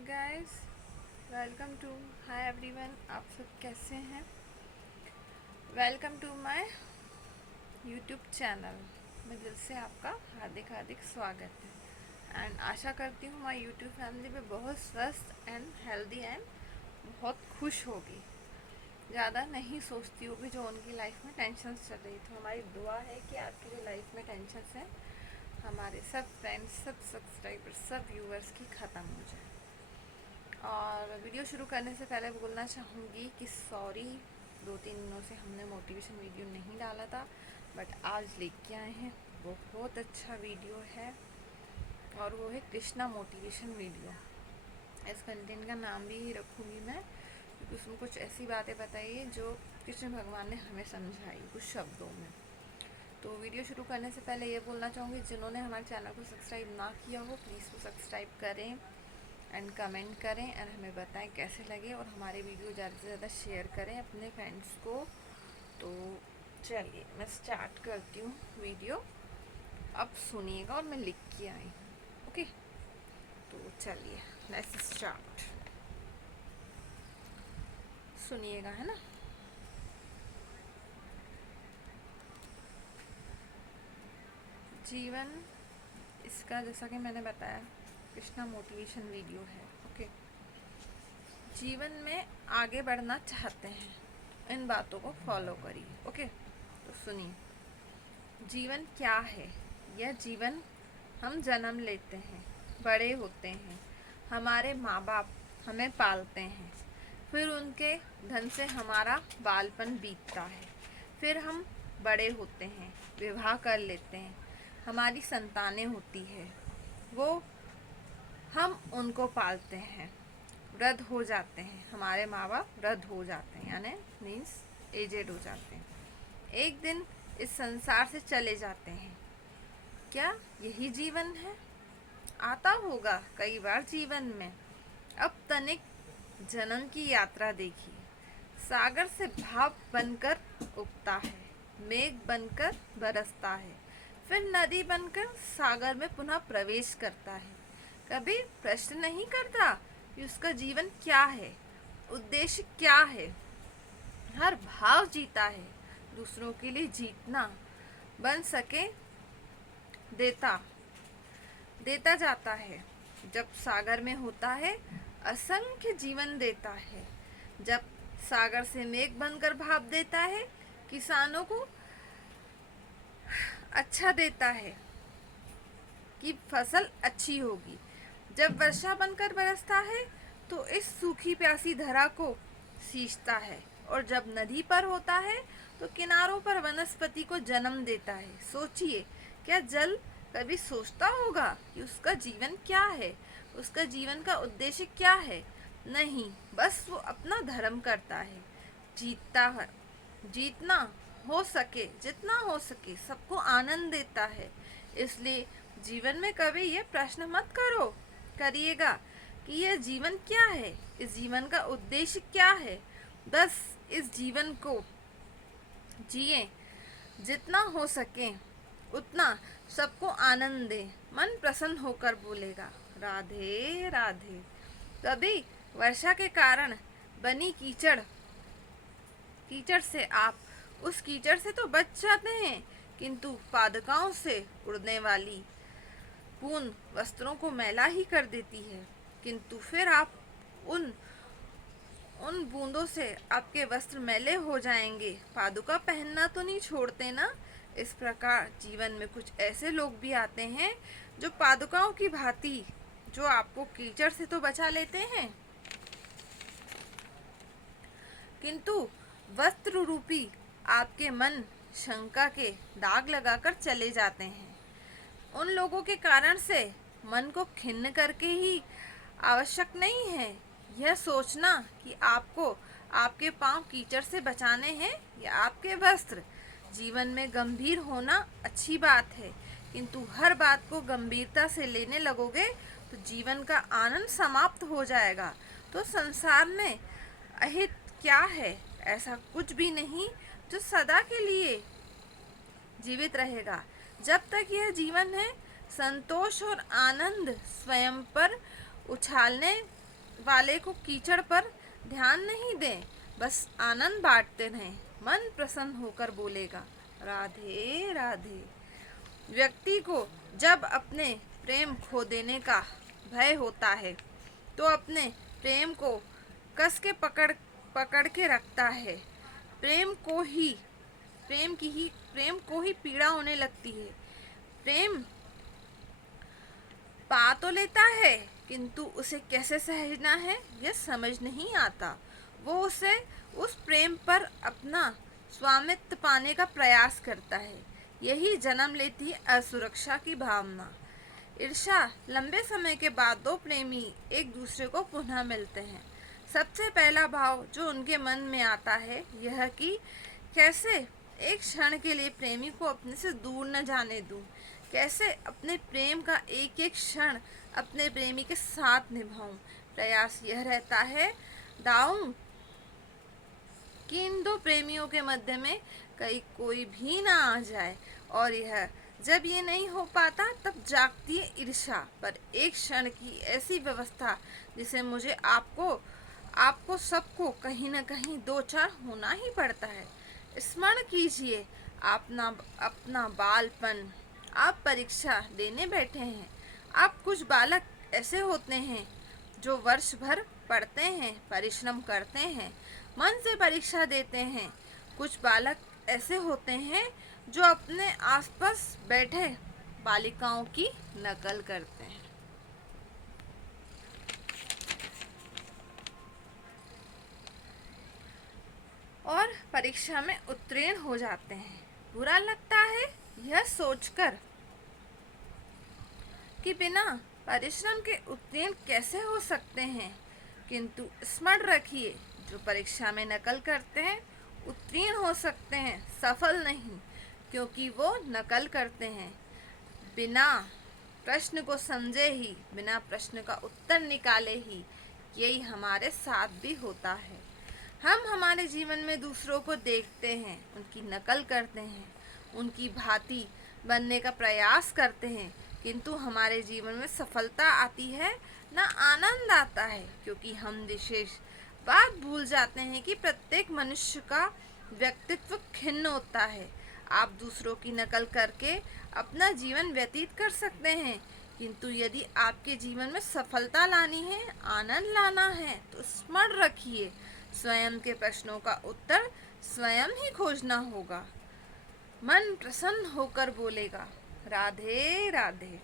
Guys, welcome to hi everyone. आप सब कैसे हैं? Welcome to my YouTube channel में दिल से आपका हार्दिक हार्दिक स्वागत है। एंड आशा करती हूँ माय यूट्यूब फैमिली में बहुत स्वस्थ एंड हेल्दी एंड बहुत खुश होगी। ज़्यादा नहीं सोचती होगी जो उनकी लाइफ में टेंशन चल रही। तो हमारी दुआ है कि आपकी जो लाइफ में टेंशन है हमारे सब फ्रेंड्स, सब सब्सक्राइबर्स, सब व्यूअर्स की ख़त्म हो जाए। और वीडियो शुरू करने से पहले बोलना चाहूँगी कि सॉरी, 2-3 दिनों से हमने मोटिवेशन वीडियो नहीं डाला था, बट आज लेके आए हैं। बहुत अच्छा वीडियो है और वो है कृष्णा मोटिवेशन वीडियो। इस कंटेंट का नाम भी ही रखूँगी मैं, क्योंकि उसमें कुछ ऐसी बातें बताइए जो कृष्ण भगवान ने हमें समझाई कुछ शब्दों में। तो वीडियो शुरू करने से पहले ये बोलना चाहूँगी, जिन्होंने हमारे चैनल को सब्सक्राइब ना किया हो प्लीज़ वो सब्सक्राइब करें एंड कमेंट करें एंड हमें बताएं कैसे लगे, और हमारे वीडियो ज़्यादा से ज़्यादा शेयर करें अपने फ्रेंड्स को। तो चलिए मैं स्टार्ट करती हूँ वीडियो। अब सुनिएगा और मैं लिख के आई हूँ, ओके? तो चलिए लेट्स स्टार्ट। सुनिएगा, है ना? जीवन, इसका जैसा कि मैंने बताया कृष्णा मोटिवेशन वीडियो है, ओके? जीवन में आगे बढ़ना चाहते हैं, इन बातों को फॉलो करिए, ओके? तो सुनिए, जीवन क्या है? यह जीवन, हम जन्म लेते हैं, बड़े होते हैं, हमारे माँ बाप हमें पालते हैं, फिर उनके धन से हमारा बालपन बीतता है, फिर हम बड़े होते हैं, विवाह कर लेते हैं, हमारी संतानें होती है, वो हम उनको पालते हैं, वृद्ध हो जाते हैं, हमारे माँ बाप वृद्ध हो जाते हैं, यानी मीन्स एजेड हो जाते हैं, एक दिन इस संसार से चले जाते हैं। क्या यही जीवन है? आता होगा कई बार जीवन में। अब तनिक जन्म की यात्रा देखिए। सागर से भाप बनकर उगता है, मेघ बनकर बरसता है, फिर नदी बनकर सागर में पुनः प्रवेश करता है। कभी प्रश्न नहीं करता कि उसका जीवन क्या है, उद्देश्य क्या है। हर भाव जीता है, दूसरों के लिए जीतना, बन सके देता देता जाता है। जब सागर में होता है असंख्य जीवन देता है। जब सागर से मेघ बनकर भाप देता है, किसानों को अच्छा देता है कि फसल अच्छी होगी। जब वर्षा बनकर बरसता है तो इस सूखी प्यासी धरा को सींचता है, और जब नदी पर होता है तो किनारों पर वनस्पति को जन्म देता है। सोचिए, क्या जल कभी सोचता होगा कि उसका जीवन क्या है, उसका जीवन का उद्देश्य क्या है? नहीं, बस वो अपना धर्म करता है, जीतता है, जीतना हो सके, जितना हो सके सबको आनंद देता है। इसलिए जीवन में कभी ये प्रश्न मत करिएगा कि यह जीवन क्या है, इस जीवन का उद्देश्य क्या है। बस इस जीवन को जिए, जितना हो सके उतना सबको आनंद दे। मन प्रसन्न होकर बोलेगा राधे राधे। कभी वर्षा के कारण बनी कीचड़ कीचड़ से आप उस कीचड़ से तो बच जाते हैं, किंतु पादुकाओं से उड़ने वाली बूंद वस्त्रों को मैला ही कर देती है। किंतु फिर आप उन उन बूंदों से आपके वस्त्र मैले हो जाएंगे, पादुका पहनना तो नहीं छोड़ते ना। इस प्रकार जीवन में कुछ ऐसे लोग भी आते हैं जो पादुकाओं की भांति, जो आपको कीचड़ से तो बचा लेते हैं, किंतु वस्त्र रूपी आपके मन शंका के दाग लगाकर चले जाते हैं। उन लोगों के कारण से मन को खिन्न करके ही आवश्यक नहीं है यह सोचना कि आपको आपके पांव कीचड़ से बचाने हैं या आपके वस्त्र। जीवन में गंभीर होना अच्छी बात है, किंतु हर बात को गंभीरता से लेने लगोगे तो जीवन का आनंद समाप्त हो जाएगा। तो संसार में अहित क्या है? ऐसा कुछ भी नहीं जो सदा के लिए जीवित रहेगा। जब तक यह जीवन है, संतोष और आनंद स्वयं पर उछालने वाले को कीचड़ पर ध्यान नहीं दें, बस आनंद बांटते रहें। मन प्रसन्न होकर बोलेगा, राधे राधे। व्यक्ति को जब अपने प्रेम खो देने का भय होता है तो अपने प्रेम को कस के पकड़ के रखता है। प्रेम को ही पीड़ा होने लगती है। प्रेम पा तो लेता है, किंतु उसे कैसे सहजना है यह समझ नहीं आता। वो उस प्रेम पर अपना स्वामित्व पाने का प्रयास करता है। यही जन्म लेती है असुरक्षा की भावना। ईर्ष्या लंबे समय के बाद दो प्रेमी एक दूसरे को पुनः मिलते हैं। सबसे पहला भाव जो उनके मन में आता है यह कि कैसे एक क्षण के लिए प्रेमी को अपने से दूर न जाने दूं, कैसे अपने प्रेम का एक एक क्षण अपने प्रेमी के साथ निभाऊं। प्रयास यह रहता है दाऊं कि इन दो प्रेमियों के मध्य में कोई भी ना आ जाए। और यह जब ये नहीं हो पाता तब जागती है ईर्ष्या पर एक क्षण की ऐसी व्यवस्था जिसे मुझे आपको सबको कहीं न कहीं दो चार होना ही पड़ता है। स्मरण कीजिए अपना बालपन। आप परीक्षा देने बैठे हैं। आप कुछ बालक ऐसे होते हैं जो वर्ष भर पढ़ते हैं, परिश्रम करते हैं, मन से परीक्षा देते हैं। कुछ बालक ऐसे होते हैं जो अपने आसपास बैठे बालिकाओं की नकल करते हैं और परीक्षा में उत्तीर्ण हो जाते हैं। बुरा लगता है यह सोचकर कि बिना परिश्रम के उत्तीर्ण कैसे हो सकते हैं, किंतु स्मरण रखिए जो परीक्षा में नकल करते हैं उत्तीर्ण हो सकते हैं, सफल नहीं, क्योंकि वो नकल करते हैं। बिना प्रश्न को समझे ही, बिना प्रश्न का उत्तर निकाले ही। यही हमारे साथ भी होता है। हम हमारे जीवन में दूसरों को देखते हैं, उनकी नकल करते हैं, उनकी भांति बनने का प्रयास करते हैं, किंतु हमारे जीवन में सफलता आती है ना आनंद आता है, क्योंकि हम विशेष बात भूल जाते हैं कि प्रत्येक मनुष्य का व्यक्तित्व खिन्न होता है। आप दूसरों की नकल करके अपना जीवन व्यतीत कर सकते हैं, किंतु यदि आपके जीवन में सफलता लानी है, आनंद लाना है, तो स्मरण रखिए स्वयं के प्रश्नों का उत्तर स्वयं ही खोजना होगा। मन प्रसन्न होकर बोलेगा, राधे राधे।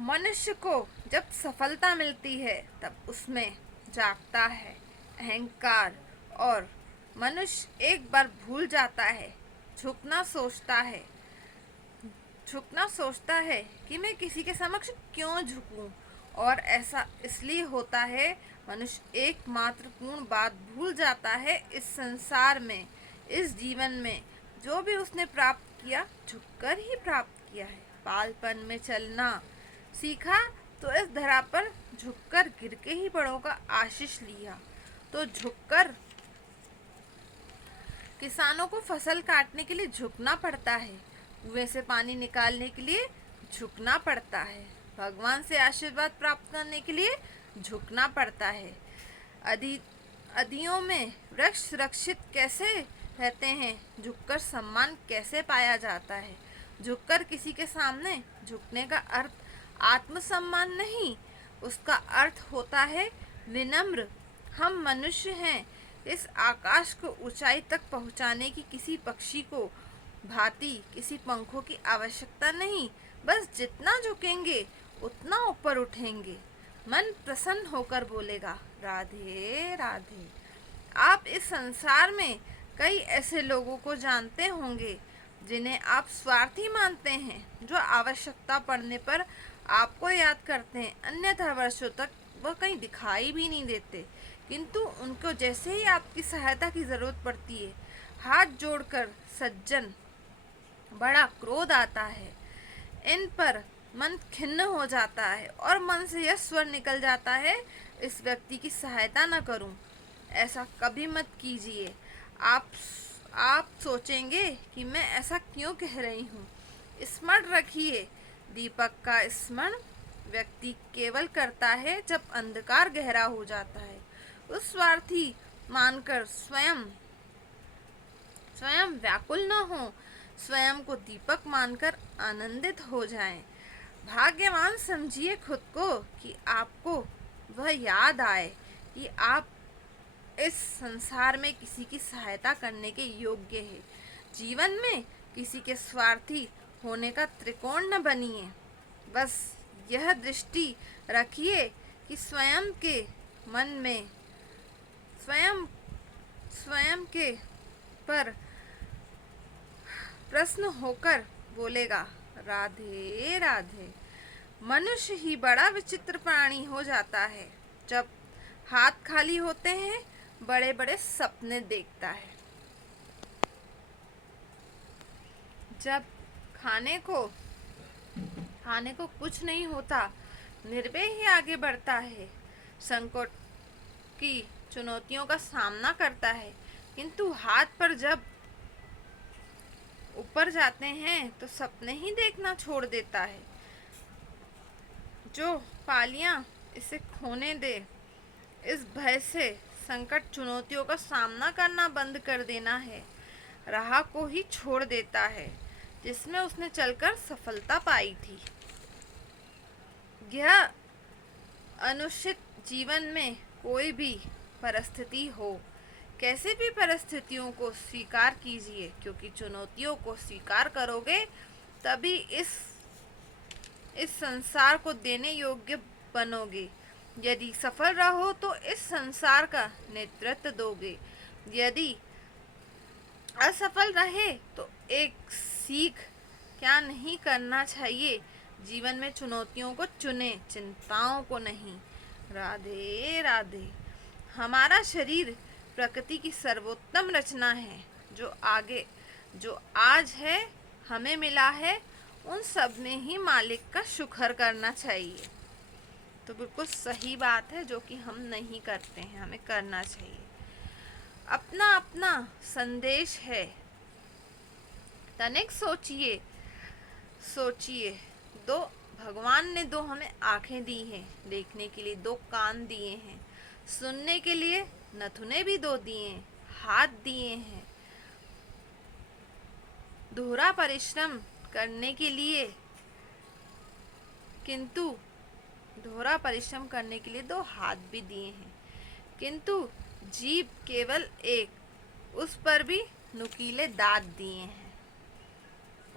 मनुष्य को जब सफलता मिलती है तब उसमें जागता है अहंकार और मनुष्य एक बार भूल जाता है, झुकना सोचता है कि मैं किसी के समक्ष क्यों झुकूं। और ऐसा इसलिए होता है, मनुष्य एकमात्र पूर्ण बात भूल जाता है इस संसार में, इस जीवन में जो भी उसने प्राप्त किया झुककर ही प्राप्त किया है। बालपन में चलना सीखा तो इस धरा पर झुककर गिर के ही बड़ों का आशीष लिया। तो झुककर किसानों को फसल काटने के लिए झुकना पड़ता है, कुएं से पानी निकालने के लिए झुकना पड़ता है, भगवान से आशीर्वाद प्राप्त करने के लिए झुकना पड़ता है। अदियों में वृक्ष सुरक्षित कैसे रहते हैं, झुककर सम्मान कैसे पाया जाता है। झुककर किसी के सामने झुकने का अर्थ आत्मसम्मान नहीं, उसका अर्थ होता है विनम्र। हम मनुष्य हैं, इस आकाश को ऊंचाई तक पहुंचाने की किसी पक्षी को भांति किसी पंखों की आवश्यकता नहीं, बस जितना झुकेंगे उतना ऊपर उठेंगे। मन प्रसन्न होकर बोलेगा, राधे राधे। आप इस संसार में कई ऐसे लोगों को जानते होंगे जिन्हें आप स्वार्थी मानते हैं, जो आवश्यकता पड़ने पर आपको याद करते हैं, अन्यथा वर्षों तक वह कहीं दिखाई भी नहीं देते, किंतु उनको जैसे ही आपकी सहायता की जरूरत पड़ती है, हाथ जोड़कर सज्जन बड़ा क्रोध आता है। इन पर मन खिन्न हो जाता है और मन से यह स्वर निकल जाता है, इस व्यक्ति की सहायता न करूं। ऐसा कभी मत कीजिए। आप सोचेंगे कि मैं ऐसा क्यों कह रही हूँ। स्मरण रखिए, दीपक का स्मरण व्यक्ति केवल करता है जब अंधकार गहरा हो जाता है। उस स्वार्थी मानकर स्वयं व्याकुल न हो, स्वयं को दीपक मानकर आनंदित हो जाएं। भाग्यवान समझिए खुद को कि आपको वह याद आए कि आप इस संसार में किसी की सहायता करने के योग्य है। जीवन में किसी के स्वार्थी होने का त्रिकोण न बनिए। बस यह दृष्टि रखिए कि स्वयं के मन में स्वयं के पर प्रश्न होकर बोलेगा, राधे राधे। मनुष्य ही बड़ा विचित्र प्राणी हो जाता है। जब हाथ खाली होते हैं बड़े बड़े सपने देखता है। जब खाने को कुछ नहीं होता, निर्भय ही आगे बढ़ता है। संकट की चुनौतियों का सामना करता है, किंतु हाथ पर जब ऊपर जाते हैं तो सपने ही देखना छोड़ देता है। जो पालियां इसे खोने दे, इस भय से संकट चुनौतियों का सामना करना बंद कर देना है। राह को ही छोड़ देता है जिसमें उसने चलकर सफलता पाई थी। यह अनुचित जीवन में कोई भी परिस्थिति हो, कैसे भी परिस्थितियों को स्वीकार कीजिए, क्योंकि चुनौतियों को स्वीकार करोगे तभी इस संसार को देने योग्य बनोगे। यदि सफल रहो तो इस संसार का नेतृत्व दोगे। यदि असफल रहे तो एक सीख क्या नहीं करना चाहिए। जीवन में चुनौतियों को चुने, चिंताओं को नहीं। राधे राधे। हमारा शरीर प्रकृति की सर्वोत्तम रचना है। जो आज है हमें मिला है, उन सब ने ही मालिक का शुक्र करना चाहिए। तो बिल्कुल सही बात है, जो कि हम नहीं करते हैं, हमें करना चाहिए। अपना अपना संदेश है। तनिक सोचिए। भगवान ने दो हमें आंखें दी हैं, देखने के लिए दो कान दिए हैं, सुनने के लिए नथुने भी दो दिए हैं, हाथ दिए हैं, दोहरा परिश्रम करने के लिए दो हाथ भी दिए हैं, किंतु जीभ केवल एक, उस पर भी नुकीले दांत दिए हैं।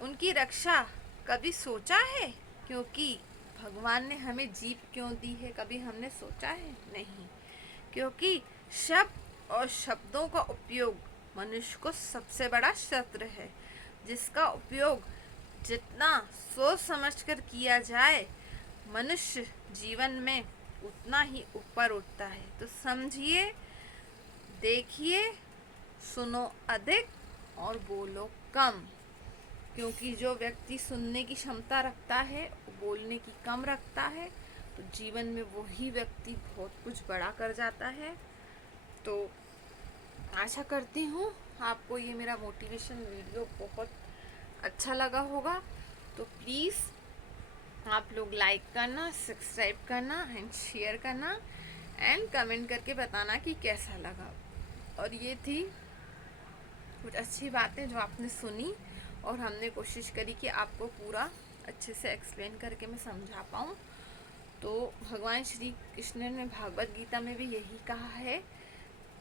उनकी रक्षा कभी सोचा है? क्योंकि भगवान ने हमें जीभ क्यों दी है, कभी हमने सोचा है? नहीं। क्योंकि शब्द और शब्दों का उपयोग मनुष्य को सबसे बड़ा शस्त्र है, जिसका उपयोग जितना सोच समझकर किया जाए, मनुष्य जीवन में उतना ही ऊपर उठता है। तो समझिए, देखिए, सुनो अधिक और बोलो कम। क्योंकि जो व्यक्ति सुनने की क्षमता रखता है, बोलने की कम रखता है, तो जीवन में वही व्यक्ति बहुत कुछ बड़ा कर जाता है। तो आशा करती हूँ आपको ये मेरा मोटिवेशन वीडियो बहुत अच्छा लगा होगा। तो प्लीज़ आप लोग लाइक करना, सब्सक्राइब करना एंड शेयर करना एंड कमेंट करके बताना कि कैसा लगा। और ये थी कुछ अच्छी बातें जो आपने सुनी, और हमने कोशिश करी कि आपको पूरा अच्छे से एक्सप्लेन करके मैं समझा पाऊँ। तो भगवान श्री कृष्ण ने भागवत गीता में भी यही कहा है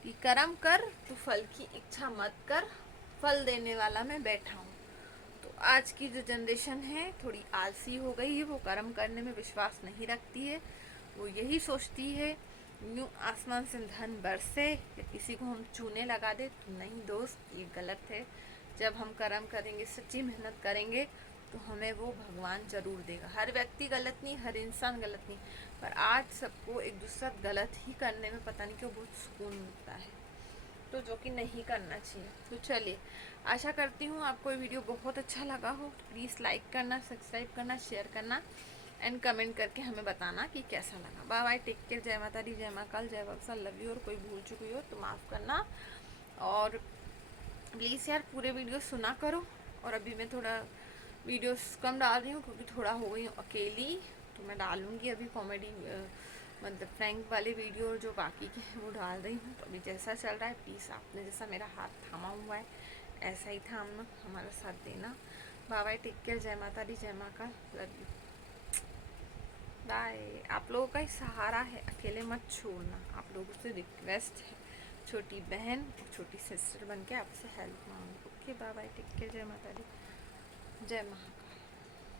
कि कर्म कर तो फल की इच्छा मत कर, फल देने वाला मैं बैठा हूँ। तो आज की जो जनरेशन है थोड़ी आलसी हो गई है, वो कर्म करने में विश्वास नहीं रखती है। वो यही सोचती है यूँ आसमान से धन बरसे या किसी को हम चूने लगा दे। तो नहीं दोस्त, ये गलत है। जब हम कर्म करेंगे, सच्ची मेहनत करेंगे, तो हमें वो भगवान ज़रूर देगा। हर व्यक्ति गलत नहीं, हर इंसान गलत नहीं, पर आज सबको एक दूसरा गलत ही करने में पता नहीं क्यों बहुत सुकून मिलता है, तो जो कि नहीं करना चाहिए। तो चलिए, आशा करती हूँ आपको ये वीडियो बहुत अच्छा लगा हो। प्लीज़ लाइक करना, सब्सक्राइब करना, शेयर करना एंड कमेंट करके हमें बताना कि कैसा लगा। बाय बाय, टेक केयर, जय माता दी, जय माँ काल, जय बाबा, लव यू। और कोई भूल चुकी हो तो माफ़ करना। और प्लीज़ यार पूरे वीडियो सुना करो। और अभी मैं थोड़ा वीडियोस कम डाल रही हूँ क्योंकि थोड़ा हो गई हूँ अकेली, तो तो मैं डालूँगी अभी कॉमेडी मतलब फ्रैंक वाले वीडियो, और जो बाकी के हैं वो डाल रही हूँ। तो अभी जैसा चल रहा है, प्लीज़ आपने जैसा मेरा हाथ थामा हुआ है ऐसा ही थामना, हमारा साथ देना। बाय बाय, टेक केयर, जय माता दी, जय माँ का, लव यू, बाय। आप लोगों का ही सहारा है, अकेले मत छोड़ना, आप लोगों से रिक्वेस्ट है, छोटी बहन छोटी सिस्टर बन के आपसे हेल्प मांगो। Okay bye bye, take care, जय माता दी, जय माँ।